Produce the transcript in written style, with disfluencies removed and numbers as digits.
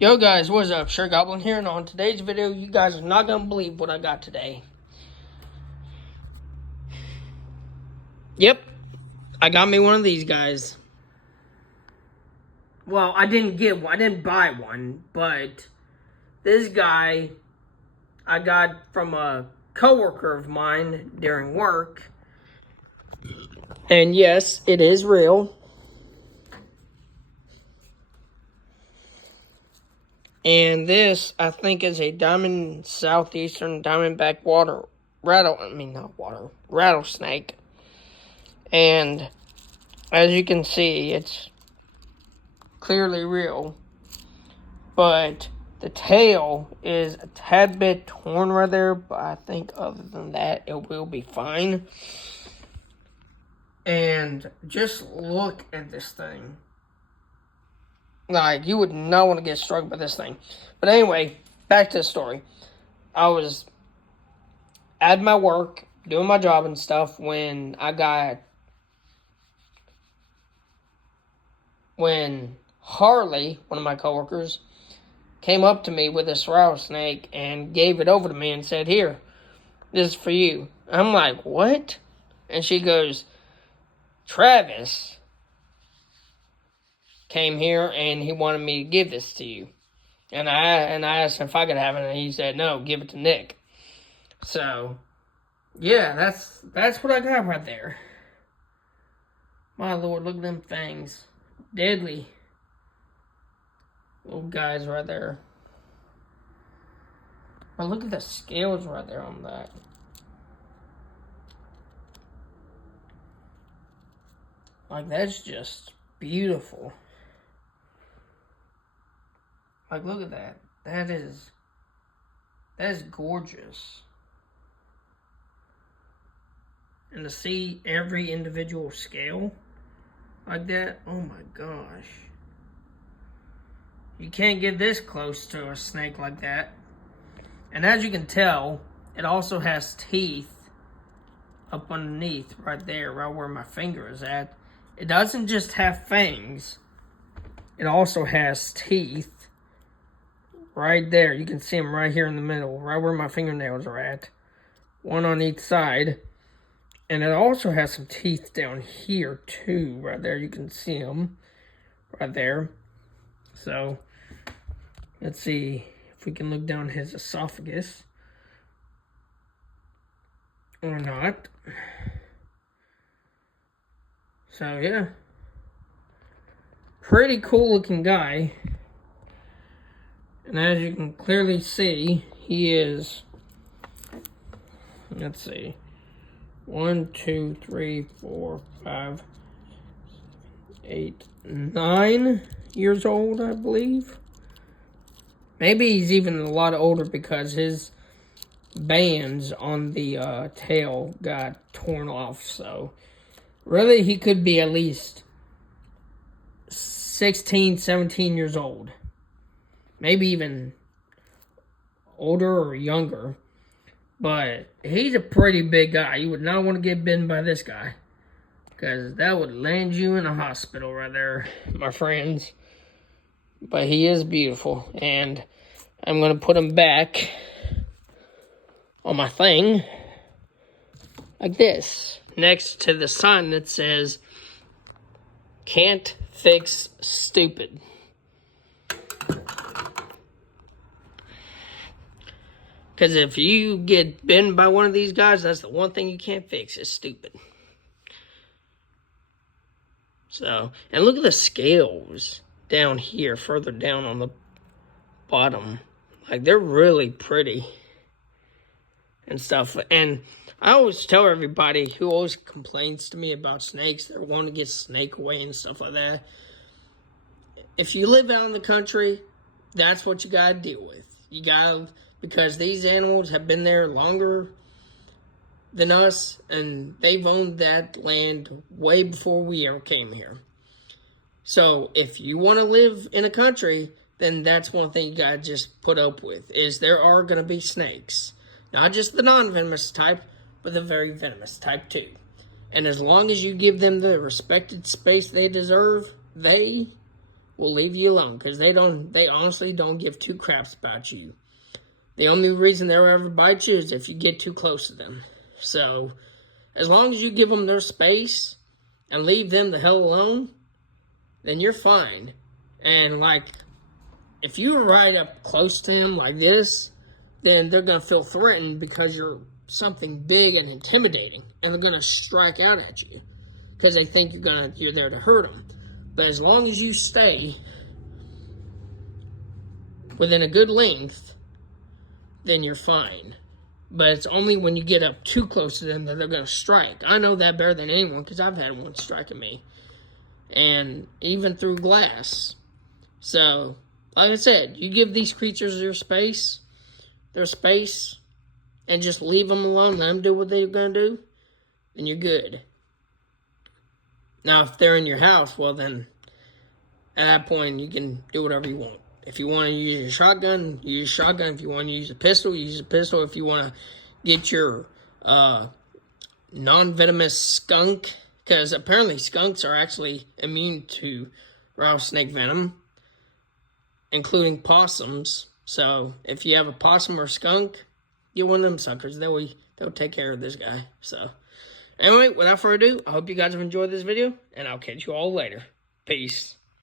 Yo guys, what's up? Sure Goblin here, and on today's video, you guys are not gonna believe what I got today. Yep, I got me one of these guys. Well, I didn't get one, I didn't buy one, but this guy I got from a coworker of mine during work. And yes, it is real. And this, I think, is a southeastern diamondback rattlesnake. And as you can see, it's clearly real. But the tail is a tad bit torn right there, but I think other than that, it will be fine. And just look at this thing. Like, you would not want to get struck by this thing. But anyway, back to the story. I was at my work, doing my job and stuff, when Harley, one of my coworkers, came up to me with this rattlesnake and gave it over to me and said, "Here, this is for you." I'm like, "What?" And she goes, "Travis came here and he wanted me to give this to you." And I asked him if I could have it, and he said, "No, give it to Nick." So, yeah, that's what I got right there. My lord, look at them fangs. Deadly little guys right there. But look at the scales right there on that. Like, that's just beautiful. Like, look at that. That is gorgeous. And to see every individual scale like that, oh my gosh. You can't get this close to a snake like that. And as you can tell, it also has teeth up underneath right there, right where my finger is at. It doesn't just have fangs. It also has teeth right there. You can see them right here in the middle, right where my fingernails are at. One on each side. And it also has some teeth down here too, right there. You can see them right there. So, let's see if we can look down his esophagus. Or not. So, yeah. Pretty cool looking guy. And as you can clearly see, he is, let's see, 1, 2, 3, 4, 5, 8, 9 years old, I believe. Maybe he's even a lot older because his bands on the tail got torn off. So, really, he could be at least 16, 17 years old. Maybe even older or younger. But he's a pretty big guy. You would not want to get bitten by this guy, because that would land you in a hospital right there, my friends. But he is beautiful. And I'm going to put him back on my thing like this, next to the sign that says, "Can't fix stupid." Because if you get bitten by one of these guys, that's the one thing you can't fix, is stupid. So, and look at the scales down here, further down on the bottom. Like, they're really pretty and stuff. And I always tell everybody who always complains to me about snakes, they want to get snake away and stuff like that. If you live out in the country, that's what you got to deal with. You got to, because these animals have been there longer than us, and they've owned that land way before we ever came here. So if you want to live in a country, then that's one thing you gotta just put up with, is there are gonna be snakes. Not just the non-venomous type, but the very venomous type too. And as long as you give them the respected space they deserve, they will leave you alone because they honestly don't give two craps about you. The only reason they'll ever bite you is if you get too close to them. So, as long as you give them their space and leave them the hell alone, then you're fine. And like, if you're right up close to them like this, then they're going to feel threatened because you're something big and intimidating, and they're going to strike out at you because they think you're there to hurt them. But as long as you stay within a good length, then you're fine. But it's only when you get up too close to them that they're going to strike. I know that better than anyone because I've had one strike at me. And even through glass. So, like I said, you give these creatures their space, and just leave them alone, let them do what they're going to do, then you're good. Now, if they're in your house, well then, at that point, you can do whatever you want. If you want to use a shotgun, use a shotgun. If you want to use a pistol, use a pistol. If you want to get your non-venomous skunk, because apparently skunks are actually immune to rattlesnake venom, including possums. So if you have a possum or skunk, get one of them suckers. They'll take care of this guy. So anyway, without further ado, I hope you guys have enjoyed this video, and I'll catch you all later. Peace.